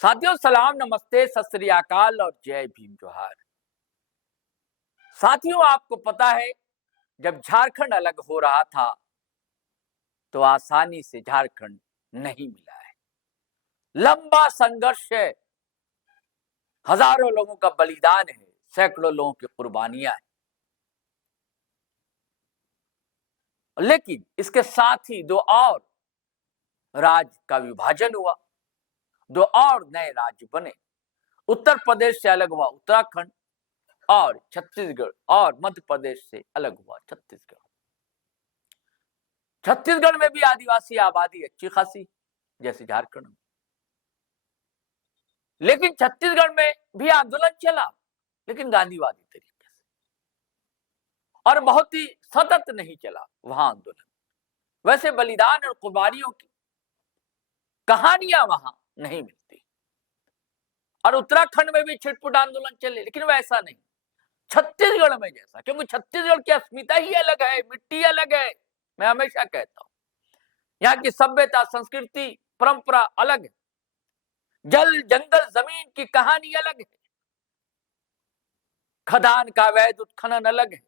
साथियों सलाम, नमस्ते, सत श्री अकाल और जय भीम जोहार। साथियों आपको पता है, जब झारखंड अलग हो रहा था तो आसानी से झारखंड नहीं मिला है। लंबा संघर्ष है, हजारों लोगों का बलिदान है, सैकड़ों लोगों की कुर्बानियां हैं। लेकिन इसके साथ ही दो और राज्य का विभाजन हुआ, दो और नए राज्य बने। उत्तर प्रदेश से अलग हुआ उत्तराखंड और छत्तीसगढ़, और मध्य प्रदेश से अलग हुआ छत्तीसगढ़। छत्तीसगढ़ में भी आदिवासी आबादी अच्छी खासी, जैसे झारखंड में। लेकिन छत्तीसगढ़ में भी आंदोलन चला, लेकिन गांधीवादी तरीके से, और बहुत ही सतत नहीं चला वहां आंदोलन। वैसे बलिदान और कुर्बानियों की कहानियां वहां नहीं मिलती। और उत्तराखंड में भी छिटपुट आंदोलन चले, लेकिन वैसा नहीं छत्तीसगढ़ में जैसा, क्योंकि छत्तीसगढ़ की अस्मिता ही अलग है, मिट्टी अलग है। मैं हमेशा कहता हूं, यहाँ की सभ्यता, संस्कृति, परंपरा अलग है। जल, जंगल, जमीन की कहानी अलग है। खदान का अवैध उत्खनन अलग है।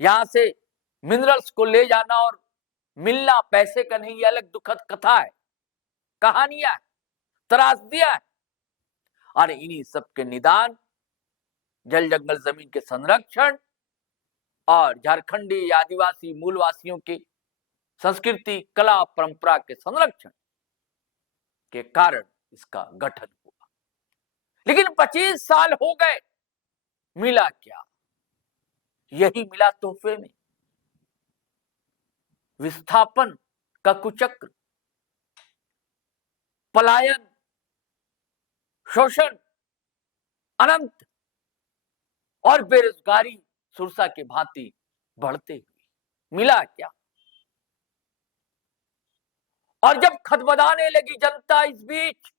यहां से मिनरल्स को ले जाना और मिलना पैसे का नहीं, ये अलग दुखद कथा है, कहानियां है, त्रासदियां है। और इन्हीं सबके निदान जल, जंगल, जमीन के संरक्षण और झारखंडी आदिवासी मूलवासियों की संस्कृति, कला, परंपरा के संरक्षण के कारण इसका गठन हुआ। लेकिन 25 साल हो गए, मिला क्या? यही मिला तोहफे में, विस्थापन का कुचक्र, पलायन, शोषण अनंत और बेरोजगारी सुरसा के भांति बढ़ते हुए। मिला क्या? और जब खदबदाने लगी जनता इस बीच,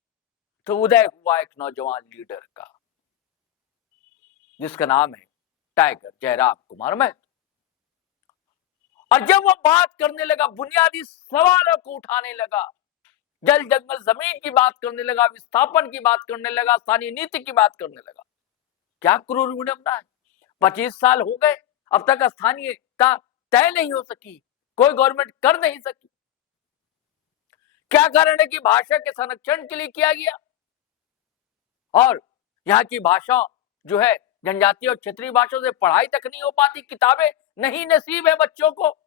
तो उदय हुआ एक नौजवान लीडर का, जिसका नाम है टाइगर जयराम कुमार महतो। और जब वो बात करने लगा, बुनियादी सवालों को उठाने लगा, जल, जंगल, जमीन की बात करने लगा, विस्थापन की बात करने लगा, स्थानीय नीति की बात करने लगा, क्या क्रूर विडंबना है। 25 साल हो गए, अब तक स्थानीयता तय नहीं हो सकी, कोई गवर्नमेंट कर नहीं सकी। क्या कारण है कि भाषा के संरक्षण के लिए किया गया, और यहाँ की भाषा जो है जनजातीय और क्षेत्रीय भाषाओं से पढ़ाई तक नहीं हो पाती, किताबें नहीं नसीब है बच्चों को,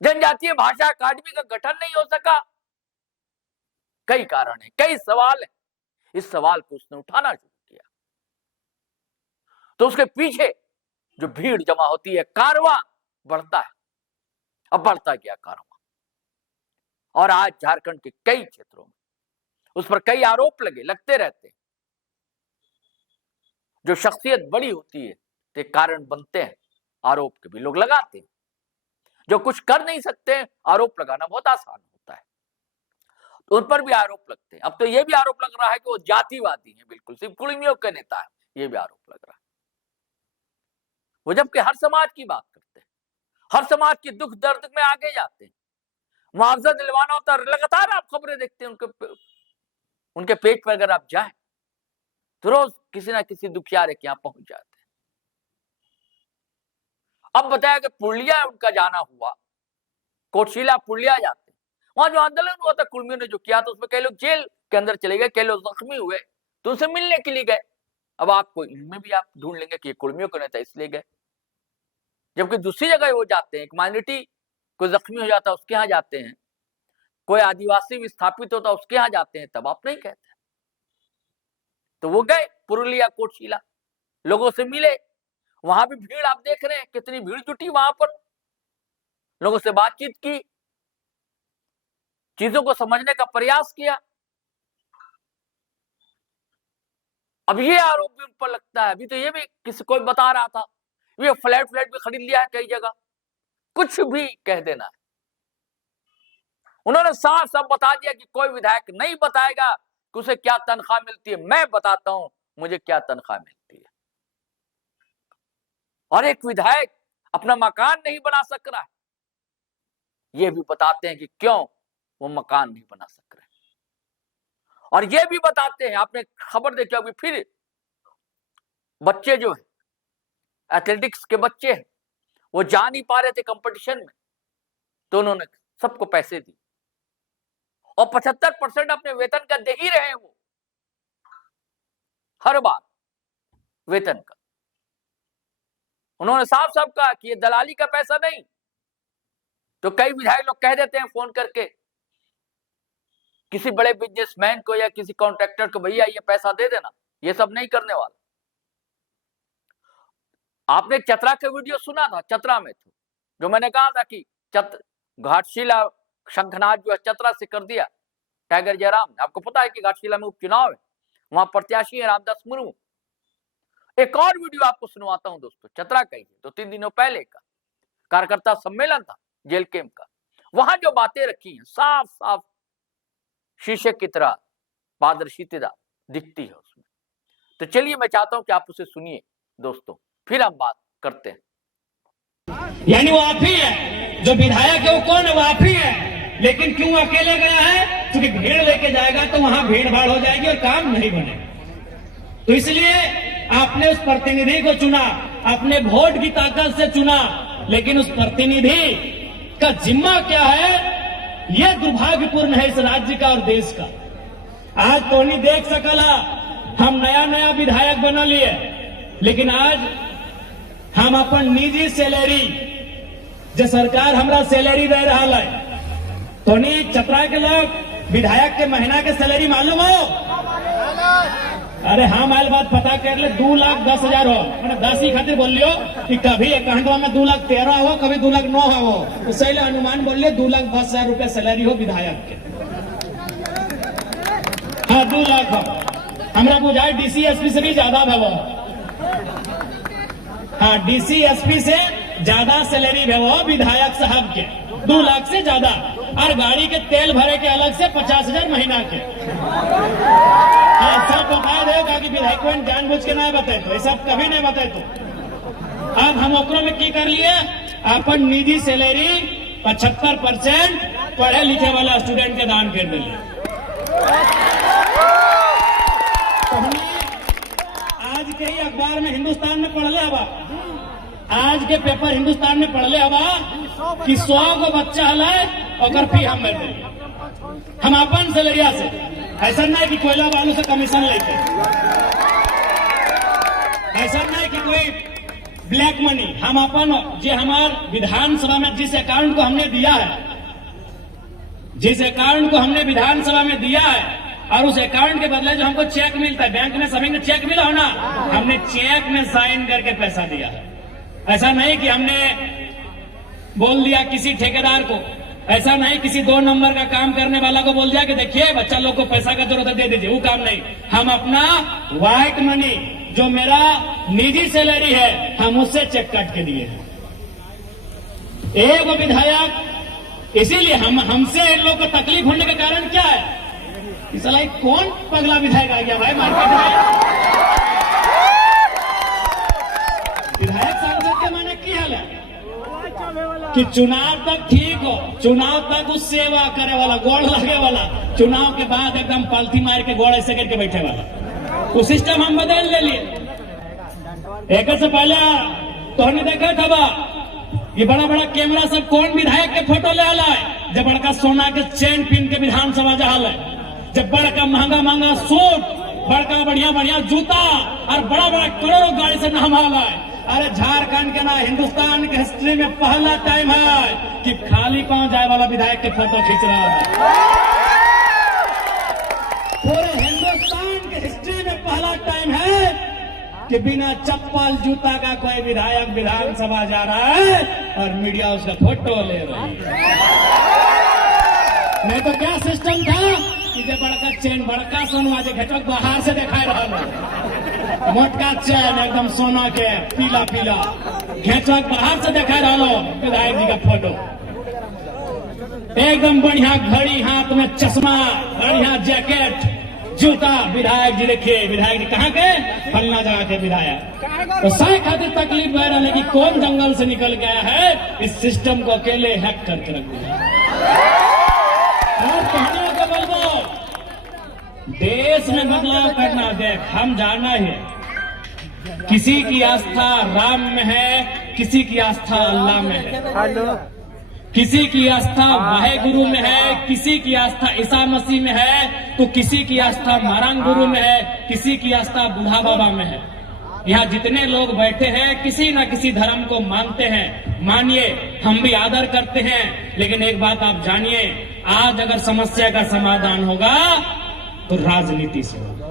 जनजातीय भाषा अकादमी का गठन नहीं हो सका। कई कारण है, कई सवाल है। इस सवाल को उसने उठाना शुरू किया, तो उसके पीछे जो भीड़ जमा होती है, कारवां बढ़ता है। अब बढ़ता गया कारवां, और आज झारखंड के कई क्षेत्रों में उस पर कई आरोप लगते रहते हैं। जो शख्सियत बड़ी होती है तो कारण बनते हैं, आरोप के भी लोग लगाते हैं। जो कुछ कर नहीं सकते, आरोप लगाना बहुत आसान होता है, तो उन पर भी आरोप लगते हैं। अब तो यह भी आरोप लग रहा है कि वो जातिवादी हैं, बिल्कुल सिर्फ कुर्मियों के नेता है, ये भी आरोप लग रहा है। वो जबकि हर समाज की बात करते हैं, हर समाज की दुख दर्द में आगे जाते हैं, मुआवजा दिलवाना होता है। लगातार आप खबरें देखते हैं, उनके पेज पर अगर आप जाएं तो रोज किसी ना किसी दुखियारे के यहां पहुंच जाते हैं। अब बताया कि पुरलिया उनका जाना हुआ, कोटशिला पुरलिया जाते हैं, वहां जो आंदोलन हुआ था कुर्मियों ने जो किया था, उसमें कई लोग जेल के अंदर चले गए, कई लोग जख्मी हुए, तो उनसे मिलने के लिए गए। अब आपको इनमें भी आप ढूंढ लेंगे कि ये कुर्मियों का नेता इसलिए गए, जबकि दूसरी जगह वो जाते हैं, एक माइनॉरिटी कोई जख्मी हो जाता है उसके यहाँ जाते हैं, कोई आदिवासी विस्थापित होता है उसके यहाँ जाते हैं, तब आप नहीं कहते। तो वो गए पुरुलिया, कोटशिला, लोगों से मिले, वहां भी भीड़ आप देख रहे हैं, कितनी भीड़ जुटी वहां पर, लोगों से बातचीत की, चीजों को समझने का प्रयास किया। अब ये आरोप भी उन पर लगता है, अभी तो ये भी किसी कोई बता रहा था, ये फ्लैट भी खरीद लिया है कई जगह, कुछ भी कह देना है। उन्होंने साफ साफ बता दिया कि कोई विधायक नहीं बताएगा कि उसे क्या तनख्वाह मिलती है, मैं बताता हूं मुझे क्या तनख्वाह मिलती है। और एक विधायक अपना मकान नहीं बना सक रहा है, ये भी बताते हैं कि क्यों वो मकान नहीं बना सक रहे। और ये भी बताते हैं, आपने खबर देखी होगी, फिर बच्चे जो है एथलेटिक्स के बच्चे हैं, वो जा नहीं पा रहे थे कंपटीशन में, तो उन्होंने सबको पैसे दिए और 75% अपने वेतन का दे ही रहे हैं वो, हर बार वेतन का। उन्होंने साफ साफ कहा कि ये दलाली का पैसा नहीं। तो कई विधायक लोग कह देते हैं फोन करके किसी बड़े बिजनेसमैन को या किसी कॉन्ट्रैक्टर को, भैया ये पैसा दे देना, ये सब नहीं करने वाला। आपने चतरा का वीडियो सुना था, चतरा में था, जो मैंने कहा था कि घाटशिला शंखनाद जो है चतरा से कर दिया टाइगर जयराम ने। आपको पता है कि घाटशिला में उपचुनाव है, वहां प्रत्याशी है रामदास मुर्मू। एक और वीडियो आपको सुनवाता हूं दोस्तों, चतरा का ही, 2-3 दिनों पहले का कार्यकर्ता सम्मेलन था जेल कैंप का। वहां जो बातें रखी हैं साफ साफ शीशे की तरह पारदर्शिता दिखती है उसमें। तो चलिए मैं चाहता हूं कि आप उसे सुनिए दोस्तों, फिर हम बात करते हैं। यानी वो आप ही है जो विधायक है, वो कौन है? वो आप ही है। लेकिन क्यों अकेले गया है? क्योंकि भीड़ लेके जाएगा तो वहां भीड़ भाड़ हो जाएगी और काम नहीं बनेगा। तो इसलिए आपने उस प्रतिनिधि को चुना, अपने वोट की ताकत से चुना, लेकिन उस प्रतिनिधि का जिम्मा क्या है, यह दुर्भाग्यपूर्ण है इस राज्य का और देश का। आज तो नहीं देख सकला, हम नया नया विधायक बना लिए, लेकिन आज हम अपन निजी सैलरी जो सरकार हमरा सैलरी दे रहा है, तो नहीं चतरा के लोग विधायक के महीना के सैलरी मालूम हो? अरे हाँ माल बात पता कर ले, 2,10,000 हो। मैंने 10 ही खातिर बोल लियो कि कभी अकाउंटवा में 2,13,000 हो, कभी 2,09,000 हो। उससे अनुमान बोल लियो 2,10,000 रुपए सैलरी हो विधायक के। हाँ 2 लाख हो, हमरा बुझाए डीसी एसपी से भी ज्यादा है वो। हाँ डीसी एसपी से ज्यादा सैलरी है वो विधायक साहब के, 2 लाख से ज्यादा। और गाड़ी के तेल भरे के अलग से 50,000 महीना के। हाँ सब बता देगा कि विधायक जानबूझ के नहीं बताए, तो ये सब कभी नहीं बताए। तो अब हम ओकरों में की कर लिए, अपन निजी सैलरी 75% पढ़े लिखे वाला स्टूडेंट के दान कर दिए। तो आज के ही अखबार में हिंदुस्तान में पढ़ ले हवा, आज के पेपर हिंदुस्तान में पढ़ ले हवा कि 100 को बच्चा है और फी हम बैठे, हम अपन सैलरिया से, ऐसा नहीं कि कोयला वालों से कमीशन लेके, ऐसा नहीं कि कोई ब्लैक मनी, हम अपन जो हमार विधानसभा में जिस अकाउंट को हमने दिया है, जिस अकाउंट को हमने विधानसभा में दिया है, और उस अकाउंट के बदले जो हमको चेक मिलता है, बैंक में सभी को चेक मिला हो ना, हमने चेक में साइन करके पैसा दिया है। ऐसा नहीं कि हमने बोल दिया किसी ठेकेदार को, ऐसा नहीं किसी 2 नंबर का काम करने वाला को बोल दिया कि देखिए बच्चा लोग को पैसा का जरूरत है दे दीजिए, वो काम नहीं। हम अपना व्हाइट मनी जो मेरा निजी सैलरी है, हम उससे चेक काट के दिए। एक विधायक, इसीलिए हमसे इन लोग को तकलीफ होने का कारण क्या है? इसलिए कौन पगला विधायक आ गया भाई मार्केट में? विधायक सांसद के माने की हाल है कि चुनाव तक ठीक हो, चुनाव तक उस सेवा करे वाला, गोड़ लगे वाला, चुनाव के बाद एकदम पालथी मार के गोड़ ऐसे करके बैठे वाला, वो सिस्टम हम बदल ले लिए। एक से पहले तो हमने देखा था ये बड़ा बड़ा कैमरा सब कौन विधायक के फोटो ले आला है, जब बड़का सोना के चेन पिन के विधानसभा जहाल है, जब बड़का महंगा महंगा सूट, बड़का बढ़िया बढ़िया जूता और बड़ा बड़ा करोड़ों गाड़ी से नाम आला है। अरे झारखंड के ना हिंदुस्तान के हिस्ट्री में पहला टाइम है कि खाली पांव जाए वाला विधायक के फोटो खींच रहा है। पूरे हिंदुस्तान के हिस्ट्री में पहला टाइम है कि बिना चप्पल जूता का कोई विधायक विधानसभा जा रहा है और मीडिया उसका फोटो ले रही है। नहीं तो क्या सिस्टम था कि जब बड़का चैन, बड़का सोना जो घटक बाहर से दिखा रहा है, मोटका चैन एकदम सोना के पीला पीला घेचक बाहर से दिखा रहा विधायक जी का फोटो, एकदम बढ़िया घड़ी हाथ में, चश्मा, बढ़िया जैकेट, जूता, विधायक जी देखिए, विधायक जी कहाँ के? फलना जगह के विधायक। तो सही खातिर तकलीफ बह रहा है कि कौन जंगल से निकल गया है, इस सिस्टम को अकेले हैक करके रख दिया। और कहानियों के बलबो देश में बदलाव करना। देख, हम जानना है, किसी की आस्था राम में है, किसी की आस्था अल्लाह में है, किसी की आस्था वाहेगुरु में है, किसी की आस्था ईसा मसीह में है, तो किसी की आस्था मारंग गुरु में है, किसी की आस्था बूढ़ा बाबा में है। यहाँ जितने लोग बैठे हैं किसी न किसी धर्म को मानते हैं, मानिए, हम भी आदर करते हैं, लेकिन एक बात आप जानिए, आज अगर समस्या का समाधान होगा तो राजनीति से होगा।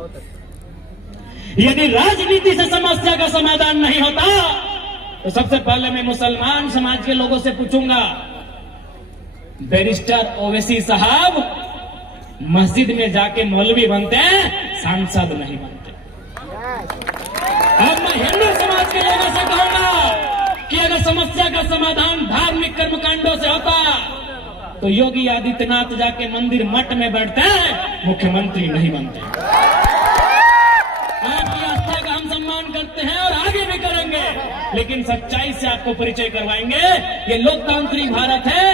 यदि राजनीति से समस्या का समाधान नहीं होता तो सबसे पहले मैं मुसलमान समाज के लोगों से पूछूंगा, बैरिस्टर ओवैसी साहब मस्जिद में जाके मौलवी बनते हैं, सांसद नहीं बनते। अब मैं हिंदू समाज के लोगों से कहूंगा कि अगर समस्या का समाधान धार्मिक कर्मकांडों से होता तो योगी आदित्यनाथ जाके मंदिर मठ में बैठते हैं, मुख्यमंत्री नहीं बनते। आपकी आस्था का हम सम्मान करते हैं और आगे भी करेंगे, लेकिन सच्चाई से आपको परिचय करवाएंगे। ये लोकतांत्रिक भारत है।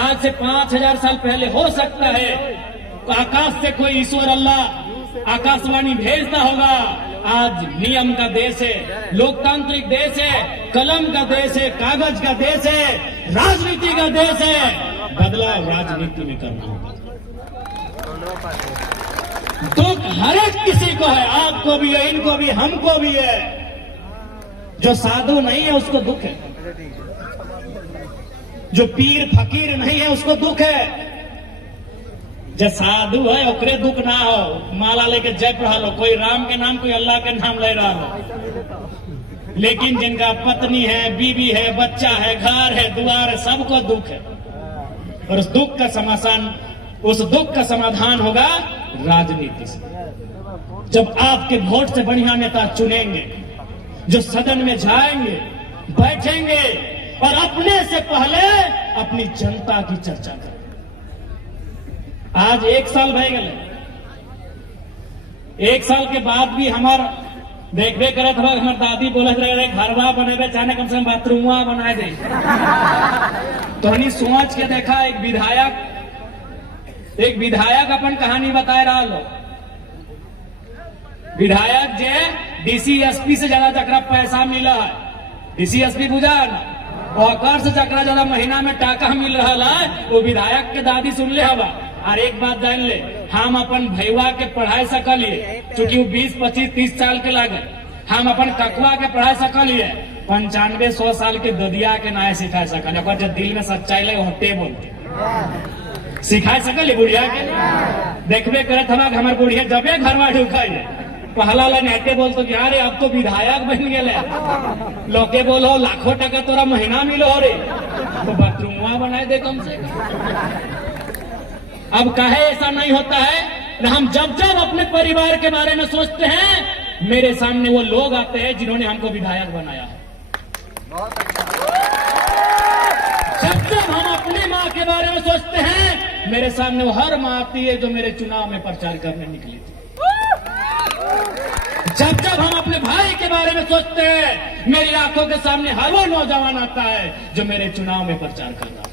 आज से 5000 साल पहले हो सकता है तो आकाश से कोई ईश्वर अल्लाह आकाशवाणी भेजता होगा। आज नियम का देश है, लोकतांत्रिक देश है, कलम का देश है, कागज का देश है, राजनीति का देश है। बदलाव राजनीति में करना होगा। दुख हर एक किसी को है, आपको भी है, इनको भी, हमको भी है। जो साधु नहीं है उसको दुख है, जो पीर फकीर नहीं है उसको दुख है। जो साधु है ओकरे दुख ना हो, माला लेके जय पढ़ा लो, कोई राम के नाम, कोई अल्लाह के नाम ले रहा हो। लेकिन जिनका पत्नी है, बीवी है, बच्चा है, घर है, द्वार है, सबको दुख है। और उस दुख का समाधान होगा राजनीति से। जब आपके वोट से बढ़िया नेता चुनेंगे, जो सदन में जाएंगे, बैठेंगे और अपने से पहले अपनी जनता की चर्चा करें। आज 1 साल भय गए, 1 साल के बाद भी हमार देखबे करे था, हमार दादी बोलत रहे घरवा बनेबे चाहे कम से कम बाथरूमवा बनाए दे। तो हमने सोच के देखा, एक विधायक अपन कहानी बताए रहा लो। विधायक जे डीसीएसपी से ज्यादा जकरा पैसा मिला है, डीसीएसपी बुझा ना, और से जकरा ज्यादा महीना में टाका मिल रहा है, वो विधायक के दादी सुन ले हवा। और एक बात जान ले, हम अपन भैया के पढ़ाई सकलिए, चूंकि वो 20, 25, 30 साल के लागे, हम अपन ककुआ के पढ़ाई सकलिए, 95, 100 साल के ददिया के ना सिखा सकल। जो दिल में सच्चाई लगे होते बोलते सिखा सकल बुढ़िया के। देखबे करे था हमारे बुढ़िया जबे घरवा ढुकाई पहला लाइन हटे बोलते कि अरे अब तो विधायक बन गए, लोके बोलो लाखों टका तोरा महीना मिलो रे, तो बाथरूमवा बनाए दे कम से कम। अब काहे ऐसा नहीं होता है? हम जब जब अपने परिवार के बारे में सोचते हैं, मेरे सामने वो लोग आते हैं जिन्होंने हमको विधायक बनाया है। जब जब हम अपनी माँ के बारे में सोचते हैं, मेरे सामने वो हर माँ आती है जो मेरे चुनाव में प्रचार करने निकली थी। जब जब हम अपने भाई के बारे में सोचते हैं, मेरी आंखों के सामने हर वो नौजवान आता है जो मेरे चुनाव में प्रचार करता है।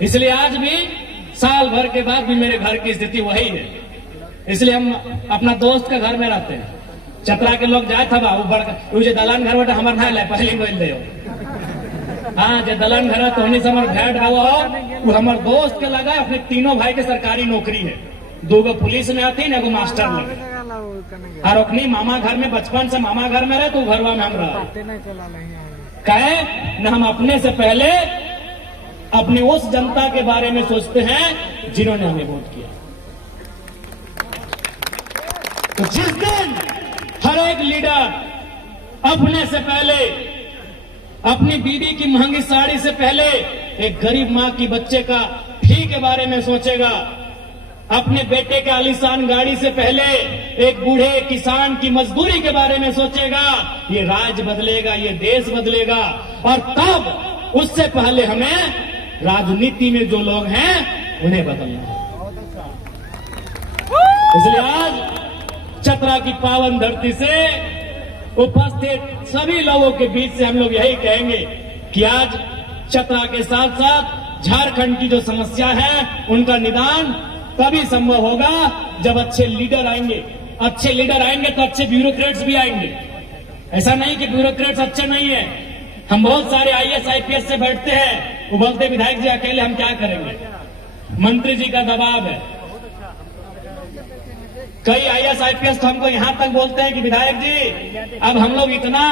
इसलिए आज भी साल भर के बाद भी मेरे घर की स्थिति वही है। इसलिए हम अपना दोस्त के घर में रहते हैं। चतरा के लोग जाए था वो जो दलान घर बटा हमारे ना पहले बोल दे, हाँ जो दलान घर है तो हमने से भेंट वो हमारे दोस्त के लगा। अपने तीनों भाई के सरकारी नौकरी है, 2 गो पुलिस में आती, 1 गो मास्टर लगे। और अपनी मामा घर में बचपन से मामा घर में रहे तो घरवा में हम रहे। कहे न हम अपने से पहले अपनी उस जनता के बारे में सोचते हैं जिन्होंने हमें वोट किया। तो जिस दिन हर एक लीडर अपने से पहले, अपनी बीवी की महंगी साड़ी से पहले एक गरीब माँ की बच्चे का फी के बारे में सोचेगा, अपने बेटे के आलीशान गाड़ी से पहले एक बूढ़े किसान की मजदूरी के बारे में सोचेगा, ये राज्य बदलेगा, ये देश बदलेगा। और तब उससे पहले हमें राजनीति में जो लोग हैं उन्हें बदलना है। इसलिए आज चतरा की पावन धरती से उपस्थित सभी लोगों के बीच से हम लोग यही कहेंगे कि आज चतरा के साथ साथ झारखंड की जो समस्या है उनका निदान तभी संभव होगा जब अच्छे लीडर आएंगे। अच्छे लीडर आएंगे तो अच्छे ब्यूरोक्रेट्स भी आएंगे। ऐसा नहीं कि ब्यूरोक्रेट्स अच्छे नहीं है। हम बहुत सारे आईएएस आईपीएस से बैठते हैं, वो बोलते विधायक जी अकेले हम क्या करेंगे, मंत्री जी का दबाव है। कई आईएएस आईपीएस तो हमको यहां तक बोलते हैं कि विधायक जी अब हम लोग इतना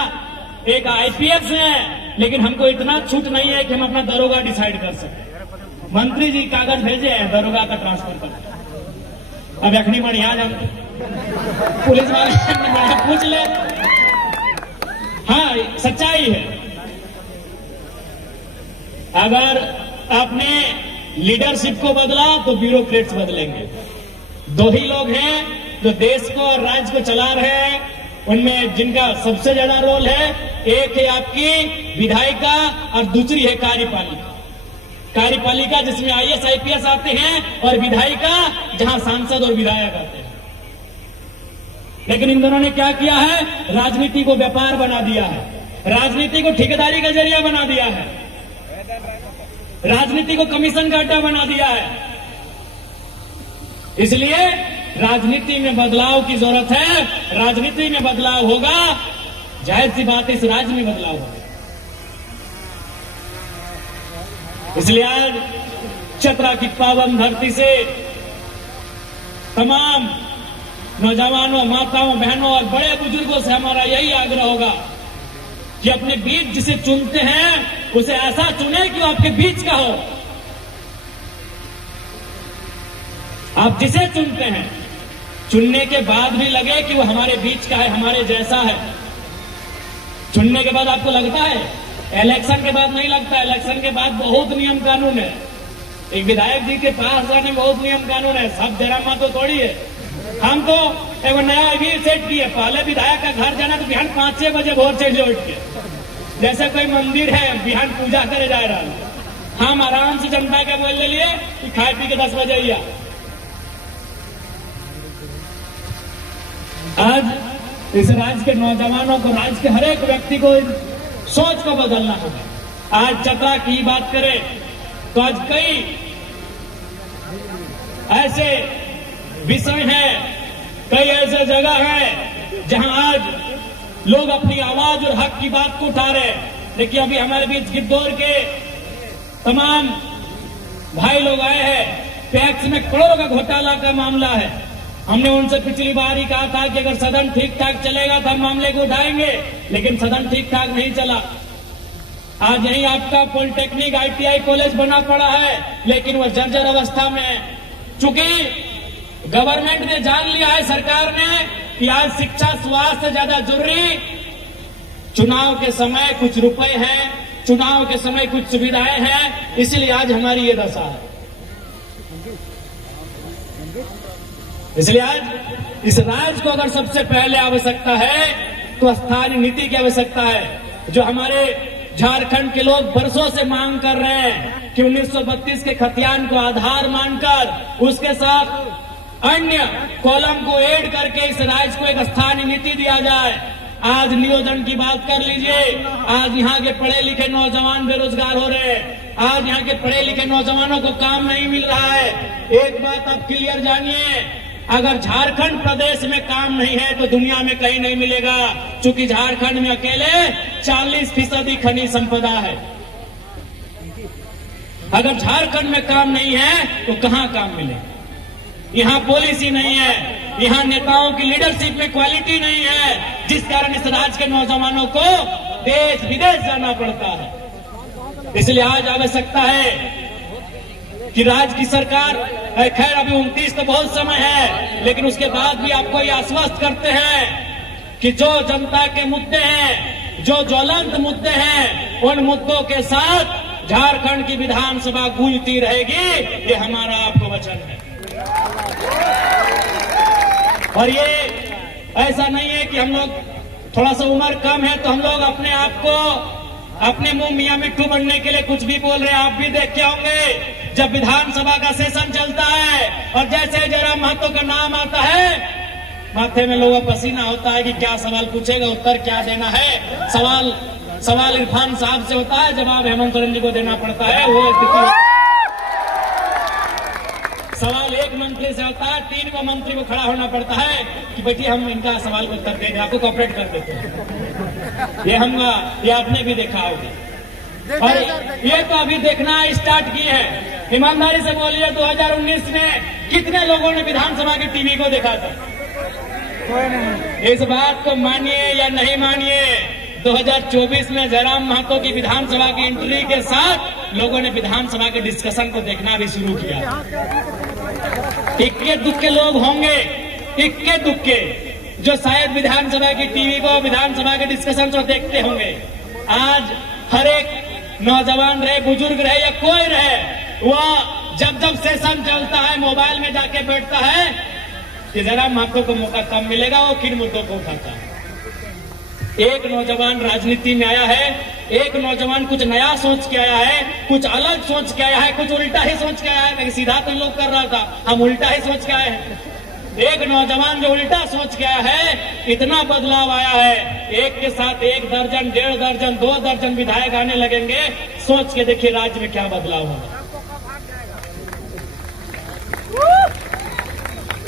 एक आईपीएस हैं लेकिन हमको इतना छूट नहीं है कि हम अपना दरोगा डिसाइड कर सकें। मंत्री जी कागज भेजे हैं दरोगा का ट्रांसफर कर, अब यखनी बढ़िया जब पुलिस वाले पूछ ले। हाँ, सच्चाई है। अगर आपने लीडरशिप को बदला तो ब्यूरोक्रेट्स बदलेंगे। दो ही लोग हैं जो देश को और राज्य को चला रहे हैं, उनमें जिनका सबसे ज्यादा रोल है, एक है आपकी विधायिका और दूसरी है कार्यपालिका। कार्यपालिका जिसमें आईएएस आईपीएस आते हैं और विधायिका जहां सांसद और विधायक आते हैं। लेकिन इन दोनों ने क्या किया है, राजनीति को व्यापार बना दिया है, राजनीति को ठेकेदारी का जरिया बना दिया है, राजनीति को कमीशन का अड्डा बना दिया है। इसलिए राजनीति में बदलाव की जरूरत है। राजनीति में बदलाव होगा, जाहिर सी बात है इस राज्य में बदलाव होगा। इसलिए आज चतरा की पावन धरती से तमाम नौजवानों, माताओं, बहनों और बड़े बुजुर्गों से हमारा यही आग्रह होगा कि अपने बीच जिसे चुनते हैं उसे ऐसा चुने कि वो आपके बीच का हो। आप जिसे चुनते हैं, चुनने के बाद भी लगे कि वो हमारे बीच का है, हमारे जैसा है। चुनने के बाद आपको लगता है, इलेक्शन के बाद नहीं लगता। इलेक्शन के बाद बहुत नियम कानून है। एक विधायक जी के पास जाने में बहुत नियम कानून है, सब जरा तो थोड़ी है। हम तो एगो नया भी सेट किए, पहले विधायक का घर जाना तो बिहान 5-6 बजे भोर से उठ के, जैसे कोई मंदिर है बिहान पूजा करे जा रहा है, हम आराम से जनता के बोल ले लिए कि खाए पी के 10 बजे आइया। आज इस राज्य के नौजवानों को, राज्य के हर एक व्यक्ति को सोच को बदलना होगा। आज चतरा की बात करें तो आज कई ऐसे विषय हैं, कई ऐसे जगह हैं जहां आज लोग अपनी आवाज और हक की बात को उठा रहे हैं। देखिए अभी हमारे बीच गिद्धौर के तमाम भाई लोग आए हैं, टैक्स में करोड़ों का घोटाला का मामला है। हमने उनसे पिछली बार ही कहा था कि अगर सदन ठीक ठाक चलेगा तो हम मामले को उठाएंगे, लेकिन सदन ठीक ठाक नहीं चला। आज यही आपका पॉलिटेक्निक आईटीआई कॉलेज बना पड़ा है, लेकिन वह जर्जर अवस्था में है। चूंकि गवर्नमेंट ने जान लिया है, सरकार ने, कि आज शिक्षा स्वास्थ्य से ज्यादा जरूरी चुनाव के समय कुछ रुपए हैं, चुनाव के समय कुछ सुविधाएं हैं, इसलिए आज हमारी ये दशा है। इसलिए आज इस राज्य को अगर सबसे पहले आवश्यकता है तो स्थानीय नीति की आवश्यकता है। जो हमारे झारखंड के लोग बरसों से मांग कर रहे हैं कि 1932 के खतियान को आधार मानकर उसके साथ अन्य कॉलम को ऐड करके इस राज्य को एक स्थानीय नीति दिया जाए। आज नियोजन की बात कर लीजिए, आज यहाँ के पढ़े लिखे नौजवान बेरोजगार हो रहे हैं, आज यहाँ के पढ़े लिखे नौजवानों को काम नहीं मिल रहा है। एक बात आप क्लियर जानिए, अगर झारखंड प्रदेश में काम नहीं है तो दुनिया में कहीं नहीं मिलेगा, क्योंकि झारखंड में अकेले 40% खनिज संपदा है। अगर झारखंड में काम नहीं है तो कहां काम मिलेगा? यहाँ पॉलिसी नहीं है, यहाँ नेताओं की लीडरशिप में क्वालिटी नहीं है, जिस कारण इस राज्य के नौजवानों को देश विदेश जाना पड़ता है। इसलिए आज आवश्यकता है कि राज्य की सरकार, खैर अभी 29 तो बहुत समय है, लेकिन उसके बाद भी आपको ये आश्वस्त करते हैं कि जो जनता के मुद्दे हैं, जो ज्वलंत मुद्दे हैं, उन मुद्दों के साथ झारखंड की विधानसभा गूंजती रहेगी, ये हमारा आपको वचन है। और ये ऐसा नहीं है कि हम लोग थोड़ा सा उम्र कम है तो हम लोग अपने आप को अपने मुंह मियां मिट्ठू बनने के लिए कुछ भी बोल रहे हैं। आप भी देख के होंगे जब विधानसभा का सेशन चलता है और जैसे जयराम महतो का नाम आता है, माथे में लोगों का पसीना होता है कि क्या सवाल पूछेगा, उत्तर क्या देना है। सवाल इरफान साहब से होता है, जवाब हेमंत सोरेन जी को देना पड़ता है। वो स्थिति सवाल एक मंत्री से होता है, 3 को मंत्री को खड़ा होना पड़ता है कि बेटी हम इनका सवाल को उत्तर देंगे, आपको कॉपरेट कर देते हैं। ये आपने भी देखा होगा। और ये तो अभी देखना स्टार्ट किए हैं। ईमानदारी से बोलिए 2019 में कितने लोगों ने विधानसभा के टीवी को देखा था? इस बात को मानिए या नहीं मानिए, 2024 में जयराम महतो की विधानसभा की एंट्री के साथ लोगों ने विधानसभा के डिस्कशन को देखना भी शुरू किया। इक्के दुक्के लोग होंगे, इक्के दुक्के, जो शायद विधानसभा की टीवी को, विधानसभा के डिस्कशन को देखते होंगे। आज हर एक नौजवान रहे, बुजुर्ग रहे या कोई रहे, वह जब जब सेशन चलता है मोबाइल में जाके बैठता है कि जयराम महतो को मौका कम मिलेगा, वो किन मुद्दों को उठाता है। एक नौजवान राजनीति में आया है, एक नौजवान कुछ नया सोच के आया है, कुछ अलग सोच के आया है, कुछ उल्टा ही सोच के आया है। कहीं सीधा तो लोग कर रहा था, हम उल्टा ही सोच के आए हैं। एक नौजवान जो उल्टा सोच के आया है, इतना बदलाव आया है, एक के साथ 1 दर्जन, 1.5 दर्जन, 2 दर्जन विधायक आने लगेंगे। सोच के देखिए राज्य में क्या बदलाव होगा।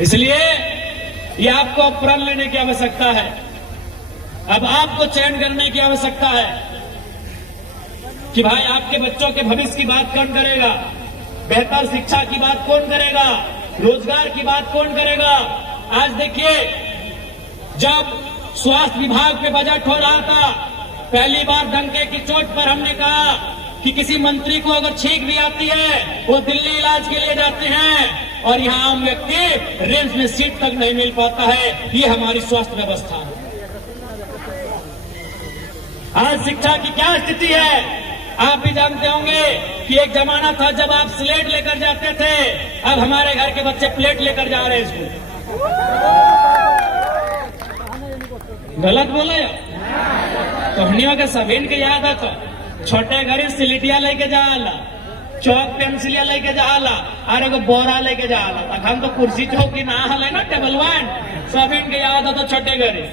इसलिए ये आपको प्रण लेने की आवश्यकता है। अब आपको चयन करने की आवश्यकता है कि भाई आपके बच्चों के भविष्य की बात कौन करेगा, बेहतर शिक्षा की बात कौन करेगा, रोजगार की बात कौन करेगा। आज देखिए, जब स्वास्थ्य विभाग पे बजट हो रहा था, पहली बार डंके की चोट पर हमने कहा कि किसी मंत्री को अगर छींक भी आती है वो दिल्ली इलाज के लिए जाते हैं, और यहाँ आम व्यक्ति रिम्स में सीट तक नहीं मिल पाता है। ये हमारी स्वास्थ्य व्यवस्था है। आज शिक्षा की क्या स्थिति है आप भी जानते होंगे कि एक जमाना था जब आप स्लेट लेकर जाते थे, अब हमारे घर के बच्चे प्लेट लेकर जा रहे हैं स्कूल। गलत बोला या कहानियों के सभी के याद आता, छोटे घड़ी सिलिटिया लेके जाला, चौक पेंसिलिया लेके जाला, और एगो बोरा लेके जाला। अखन तो कुर्सी चौकी ना हल ना, टेबल वन सभी के याद आता छोटे घड़ी।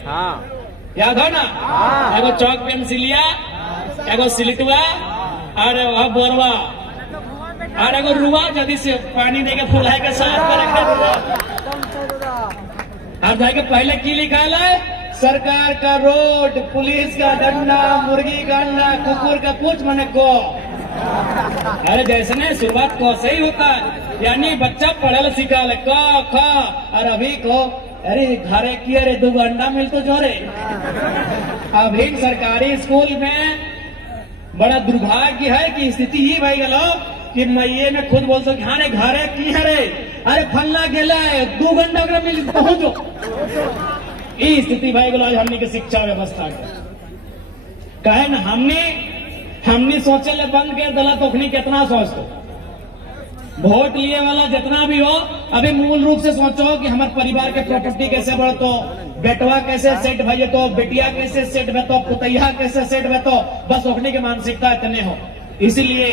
याद हो ना? एगो चौक पेंसिलिया, एगो सिलिटुआ, और बोरवा, और एगो रुआ जल्दी से पानी देके फुला के साफ करेंगे। अब जाके पहले की लिखा है? सरकार का रोड, पुलिस का डंडा, मुर्गी का अंडा, कुकुर का पूछ मने को। अरे जैसे ने शुरुआत को से ही होता है, यानी बच्चा पढ़ल सीखा ले क ख, और अभी को अरे घरे की अरे 2 अंडा मिल तो जोरे। अभी सरकारी स्कूल में बड़ा दुर्भाग्य है कि स्थिति ही भाई गलो कि मैये में खुद बोलते कि हाँ रे घरे की है रे, अरे फलना गेला है 2 घंटा अगर मिल पहुंचो। ये स्थिति भाई गलो आज हमने की शिक्षा व्यवस्था कहे ना, हमने सोचे ले बंद कर दला तो कितना सोचते। वोट लिए वाला जितना भी हो, अभी मूल रूप से सोचो कि हमारे परिवार के प्रॉपर्टी कैसे बढ़तो, बेटवा कैसे सेट भजे तो, बेटिया कैसे सेट भतो, पुतैया कैसे सेट भतो, बस ओखने की मानसिकता इतने हो। इसलिए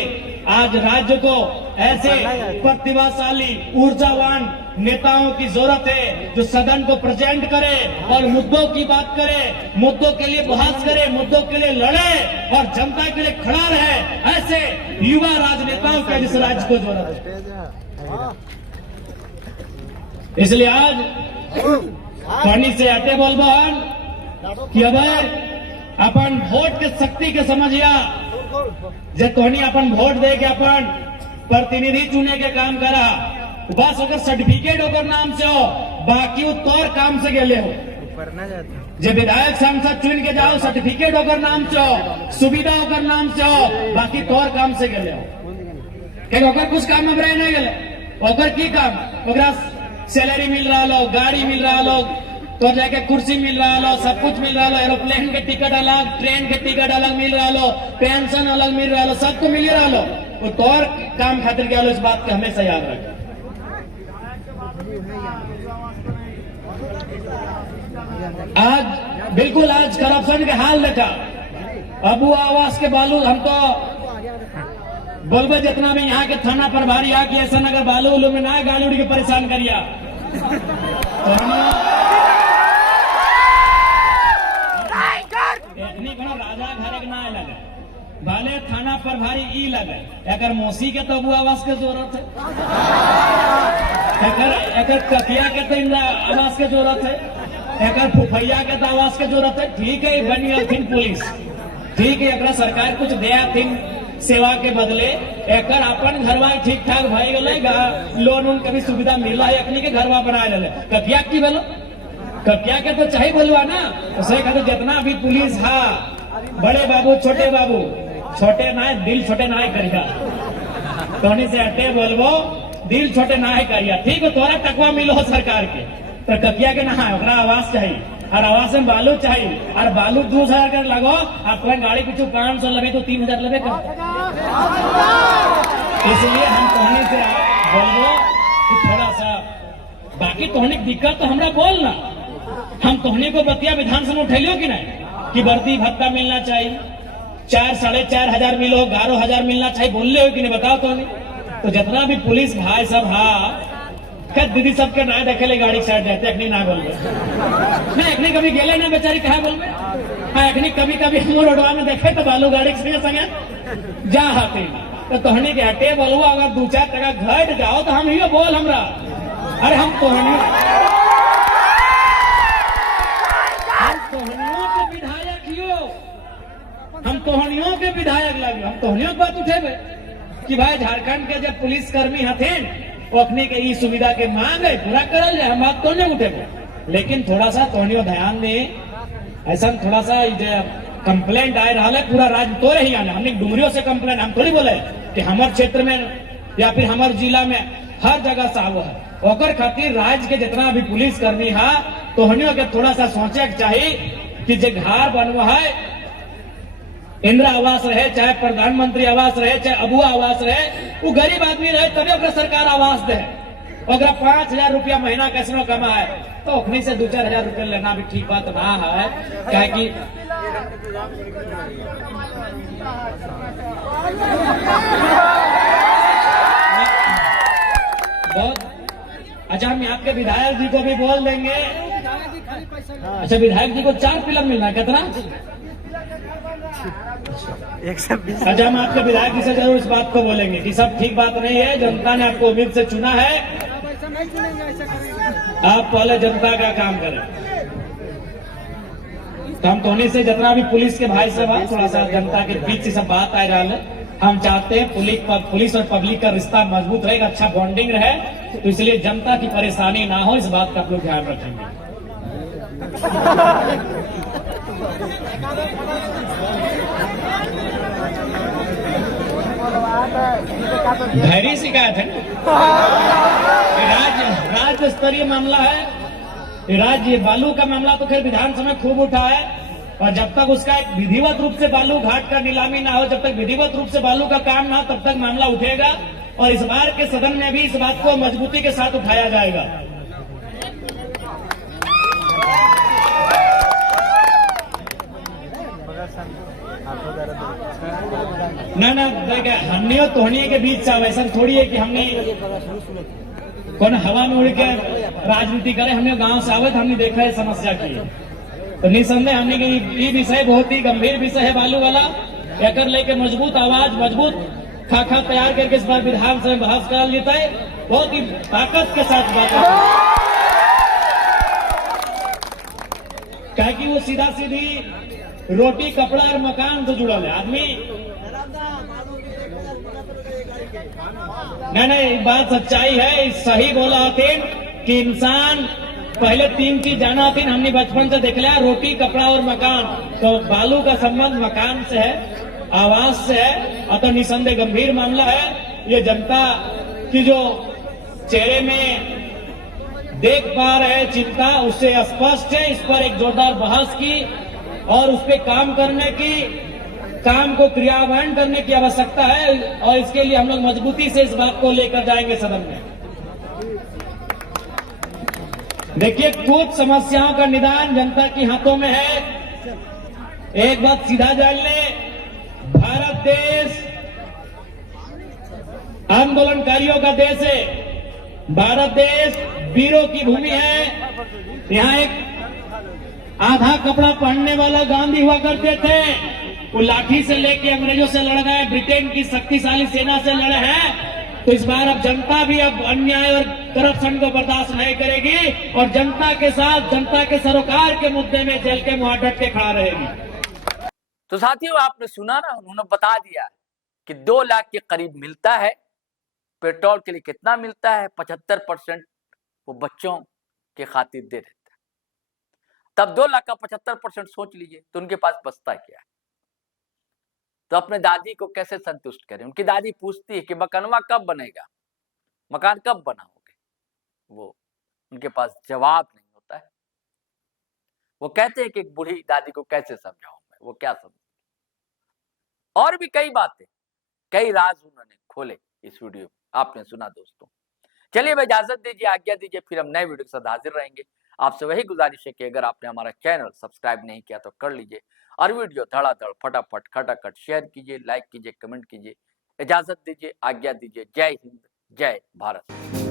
आज राज्य को ऐसे प्रतिभाशाली ऊर्जावान नेताओं की जरूरत है जो सदन को प्रेजेंट करे और मुद्दों की बात करे, मुद्दों के लिए बहस करे, मुद्दों के लिए लड़े और जनता के लिए खड़ा रहे। ऐसे युवा राजनेताओं के जिस राज्य को जरूरत है। इसलिए आज पानी से अटे बोलबहन कि अगर अपन वोट के शक्ति के समझिया, जब तोहनी अपन वोट दे के अपन प्रतिनिधि चुने के काम करा, बस अगर सर्टिफिकेट ओकर नाम से हो, बाकी वो तौर काम से गेले हो। जब विधायक सांसद चुन के जाओ, सर्टिफिकेट ओकर नाम से हो, सुविधा ओकर नाम से हो, बाकी तौर काम से गेले हो। क्या ओकर कुछ काम में रह नहीं गेले? ओकर की काम? ओकरा सैलरी मिल रहा लो, गाड़ी मिल रहा लो, तो जाके कुर्सी मिल रहा लो, सब कुछ मिल रहा लो, एरोप्लेन के टिकट अलग, ट्रेन के टिकट अलग मिल रहा लो, पेंशन अलग मिल रहा लो, सबको मिल रहा लो। वो तौर काम खातिर क्या लो, इस बात को हमेशा याद रखें। आज बिल्कुल आज करप्शन के हाल देखा। अबू आवास के बालू हम तो बोलबे जितना भी यहाँ के थाना प्रभारी आ कि ऐसा अगर बालू उलू में ना गाली उड़ी के परेशान करिया तो राजा घर ना लगे, भले थाना प्रभारी ई लगे, अगर मौसी के तो अबू आवास के जरूरत है। एकर कथिया के तो इंदिरा आवास के जरूरत है, एकर फुफैया के तो आवास के जरूरत है। ठीक है, बनी हथिन पुलिस, ठीक है, एकरा सरकार कुछ दे हथिन सेवा के बदले, एकर अपन घरवा ठीक ठाक भाई गलेगा, लोन उन कभी सुविधा मिला है, अपनी के घरवा बना ले। कथिया की बोलो, कथिया के तो चाहिए बोलवा ना, उसे कहते जितना भी पुलिस हा, बड़े बाबू छोटे बाबू, छोटे ना दिल छोटे ना करिया, तोनी से हटे बोलबो दिल छोटे ना करिया। ठीक है, तोरा टकवा मिलो सरकार के, तो कथिया के ना ओकरा आवास चाहिए, और आवास में बालू चाहिए, और बालू 2000 कर लगो, और तुम्हें गाड़ी पीछू 500 लगे तो 3000 लगे कर। इसलिए हम तोहनी से बोलबो कि थोड़ा सा, बाकी तोहनी दिक्कत तो हमरा बोलना, हम तोहनी को बतिया विधानसभा में उठेलियो कि नहीं कि वर्दी भत्ता मिलना चाहिए, 4-4.5 हजार मिलो, 11 हजार मिलना चाहिए, बोल हो कि नहीं बताओ तो नहीं। तो जितना भी पुलिस भाई सब हा, क्या दीदी सबके ना देखे गाड़ी साइड जाते, अखनी ना बोल नहीं, अखनी कभी गेले ना बेचारी कहा बोल हाँ, अखनी कभी कभी हम रोडवा में देखे तो बालू गाड़ी के संगे जा हाथे, तो तोहनी के हटे बोलवा, अगर 2-4 टका घट जाओ तो हम ही बोल हमरा, अरे हम तोहनियों के विधायक हियो, हम तोहनियों के विधायक लगे, हम तोहनियों की बात उठेबे कि भाई झारखंड के जब पुलिस कर्मी हथिन वो अपने के ई सुविधा के मांग है पूरा करल जाए, हम बात तो नहीं उठेबे, लेकिन थोड़ा सा तोहनियों ध्यान दे, ऐसा थोड़ा सा कंप्लेंट आए रहा है पूरा राज्य तो रही आने, हमने डुमरियों से कंप्लेंट, हम थोड़ी बोले कि हमारे क्षेत्र में या फिर हमारे जिला में हर जगह से आवा है, ओकर खातिर राज्य के जितना भी पुलिस कर्मी है तोहनियों के थोड़ा सा सोचे चाहिए कि जे घर बनवा है, इंदिरा आवास रहे, चाहे प्रधानमंत्री आवास रहे, चाहे अबुआ आवास रहे, वो गरीब आदमी रहे तभी ओकरा सरकार आवास दे, अगर 5,000 रुपया महीना कैसनो कमाए तो अपनी से 2-4 हजार रुपया लेना भी ठीक बात ना है, क्या कि बहुत अच्छा, हम आपके विधायक जी को भी बोल देंगे। अच्छा, विधायक जी को 4 फिल्म मिलना है, कितना? 120। अच्छा, हम आपके विधायक जी से जरूर इस बात को बोलेंगे कि सब ठीक बात नहीं है, जनता ने आपको उम्मीद से चुना है, आप पहले जनता का काम करें। तो हम तोहनी से जितना भी पुलिस के भाई साहब थोड़ा सा जनता के बीच से सब बात आ रहा है, हम चाहते हैं पुलिस और पब्लिक का रिश्ता मजबूत रहेगा, अच्छा बॉन्डिंग रहे, तो इसलिए जनता की परेशानी ना हो, इस बात का आप लोग ध्यान रखेंगे। धैर्य शिकायत है, राज्य स्तरीय मामला है, राज्य बालू का मामला तो खैर विधानसभा में खूब उठा है, और जब तक उसका एक विधिवत रूप से बालू घाट का नीलामी ना हो, जब तक विधिवत रूप से बालू का काम ना हो, तब तक मामला उठेगा, और इस बार के सदन में भी इस बात को मजबूती के साथ उठाया जाएगा। ना देखे हमने तोहनी के बीच से वैसा थोड़ी है कि हमने कौन हवा में उड़ के राजनीति करे, हमने गांव से आवत, हमने देखा है समस्या की, तो निसंदेह हमने के ये विषय बहुत ही गंभीर विषय है बालू वाला, एकर लेके मजबूत आवाज, मजबूत खाका तैयार करके इस बार विधानसभा में बहस कर लेता है, बहुत ही ताकत के साथ बात क्या कि वो सीधा सीधी रोटी कपड़ा और मकान से जुड़ल है आदमी। नहीं, बात सच्चाई है, सही बोला हथिन कि इंसान पहले 3 चीज जाना हथिन, हमने बचपन से देख लिया, रोटी कपड़ा और मकान, तो बालू का संबंध मकान से है, आवास से है, अतः निसंदेह गंभीर मामला है। ये जनता की जो चेहरे में देख पा रहे चिंता उससे स्पष्ट है, इस पर एक जोरदार बहस की और उस पर काम करने की, काम को क्रियान्वयन करने की आवश्यकता है, और इसके लिए हम लोग मजबूती से इस बात को लेकर जाएंगे सदन में। देखिए, कुछ समस्याओं का निदान जनता के हाथों में है। एक बात सीधा जान ले, भारत देश आंदोलनकारियों का देश है, भारत देश वीरों की भूमि है। यहाँ एक आधा कपड़ा पहनने वाला गांधी हुआ करते थे, वो लाठी से लेके अंग्रेजों से लड़ गए, ब्रिटेन की शक्तिशाली सेना से लड़े हैं, तो इस बार अब जनता भी अब अन्याय और करप्शन को बर्दाश्त नहीं करेगी और जनता के साथ, जनता के सरोकार के मुद्दे में जल के मुंह डट के खड़ा रहेगी। तो साथियों, आपने सुना ना, उन्होंने बता दिया कि 2 लाख के करीब मिलता है। पेट्रोल के लिए कितना मिलता है? 75% वो बच्चों के खातिर दे देता है। तब 2 लाख का 75% सोच लीजिए, तो उनके पास बचता क्या है? तो अपने दादी को कैसे संतुष्ट करें? उनकी दादी पूछती है कि मकानवा कब बनेगा, मकान कब बनाओगे? वो उनके पास जवाब नहीं होता है। वो कहते हैं कि एक बूढ़ी दादी को कैसे समझाऊं मैं, वो क्या समझ। और भी कई बातें, कई राज उन्होंने खोले इस वीडियो में, आपने सुना दोस्तों। चलिए, अब इजाजत दीजिए, आज्ञा दीजिए, फिर हम नए वीडियो के साथ हाजिर रहेंगे। आपसे वही गुजारिश है कि अगर आपने हमारा चैनल सब्सक्राइब नहीं किया तो कर लीजिए और वीडियो धड़ाधड़ फटाफट खटाखट शेयर कीजिए, लाइक कीजिए, कमेंट कीजिए। इजाजत दीजिए, आज्ञा दीजिए। जय हिंद, जय भारत।